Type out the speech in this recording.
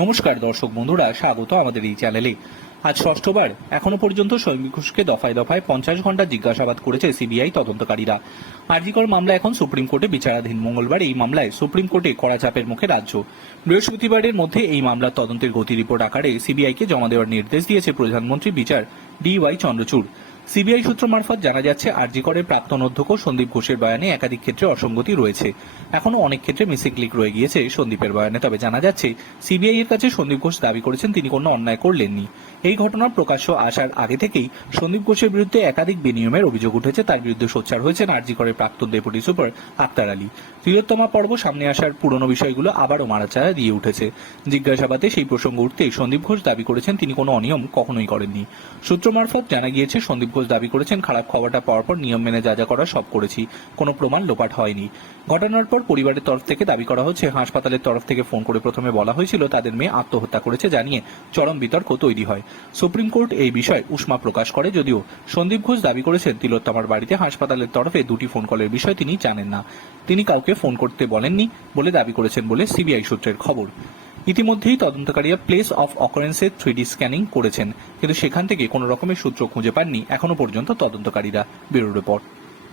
নমস্কার দর্শক বন্ধুরা, স্বাগত আমাদের এই চ্যানেলে। আজ ষষ্ঠবার, এখনও পর্যন্ত সৌমিক ঘোষকে দফায় দফায় পঞ্চাশ ঘণ্টা জিজ্ঞাসাবাদ করেছে সিবিআই তদন্তকারীরা। আরজিকর মামলা এখন সুপ্রিম কোর্টে বিচারাধীন। মঙ্গলবার এই মামলায় সুপ্রিম কোর্টে কড়া চাপের মুখে রাজ্য। বৃহস্পতিবারের মধ্যে এই মামলার তদন্তের গতি রিপোর্ট আকারে সিবিআইকে জমা দেওয়ার নির্দেশ দিয়েছে প্রধানমন্ত্রী বিচার ডি ওয়াই চন্দ্রচূড়। সিবিআই সূত্র মারফত জানা যাচ্ছে আরজিকরের প্রাক্তন অধ্যক্ষ সন্দীপ ঘোষের বয়ানে একাধিক ক্ষেত্রে অসঙ্গতি রয়েছে। এখনও অনেক ক্ষেত্রে মিসিং ক্লিক রয়ে গিয়েছে সন্দীপের বয়ানে, তবে জানা যাচ্ছে, সিবিআই এর কাছে সন্দীপ ঘোষ দাবি করেছেন তিনি কোনো অন্যায় করলেননি। এই ঘটনার প্রকাশ্য আসার আগে থেকেই সন্দীপ ঘোষের বিরুদ্ধে একাধিক বিনিয়মের অভিযোগ উঠেছে। তার বিরুদ্ধে সোচ্চার হয়েছেন আরজিকরের প্রাক্তন ডেপুটি সুপার আক্তার আলী। তিলোত্তমা পর্ব সামনে আসার পুরনো বিষয়গুলো আবারও মারাচাড়া দিয়ে উঠেছে। জিজ্ঞাসাবাদে সেই প্রসঙ্গ উঠতেই সন্দীপ ঘোষ দাবি করেছেন তিনি কোনো অনিয়ম কখনোই করেননি। সূত্র মারফত জানা গিয়েছে, সন্দীপ ঘোষ দাবি করেছেন, খারাপ খবরটা পাওয়ার পর নিয়ম মেনে যা যা করা সব করেছি। কোনো প্রমাণ লোপাট হয়নি। ঘটনার পর পরিবারের তরফ থেকে দাবি করা হচ্ছে, হাসপাতালের তরফ থেকে ফোন করে প্রথমে বলা হয়েছিল, তাদের মেয়ে আত্মহত্যা করেছে জানিয়ে চরম বিতর্ক তৈরি হয়। সুপ্রিম কোর্ট এই বিষয়ে উষ্মা প্রকাশ করে, যদিও সন্দীপ ঘোষ দাবি করেছেন, তিলোত্তমার বাড়িতে হাসপাতালের তরফে দুটি ফোন কলের বিষয় তিনি জানেন না। তিনি কাউকে ফোন করতে বলেননি বলে দাবি করেছেন বলে সিবিআই সূত্রের খবর। ইতিমধ্যেই তদন্তকারীরা প্লেস অফ অকারেন্সের থ্রি স্ক্যানিং করেছেন, কিন্তু সেখান থেকে কোনো রকমের সূত্র খুঁজে পাননি, এখনও পর্যন্ত তদন্তকারীরা। Bureau report.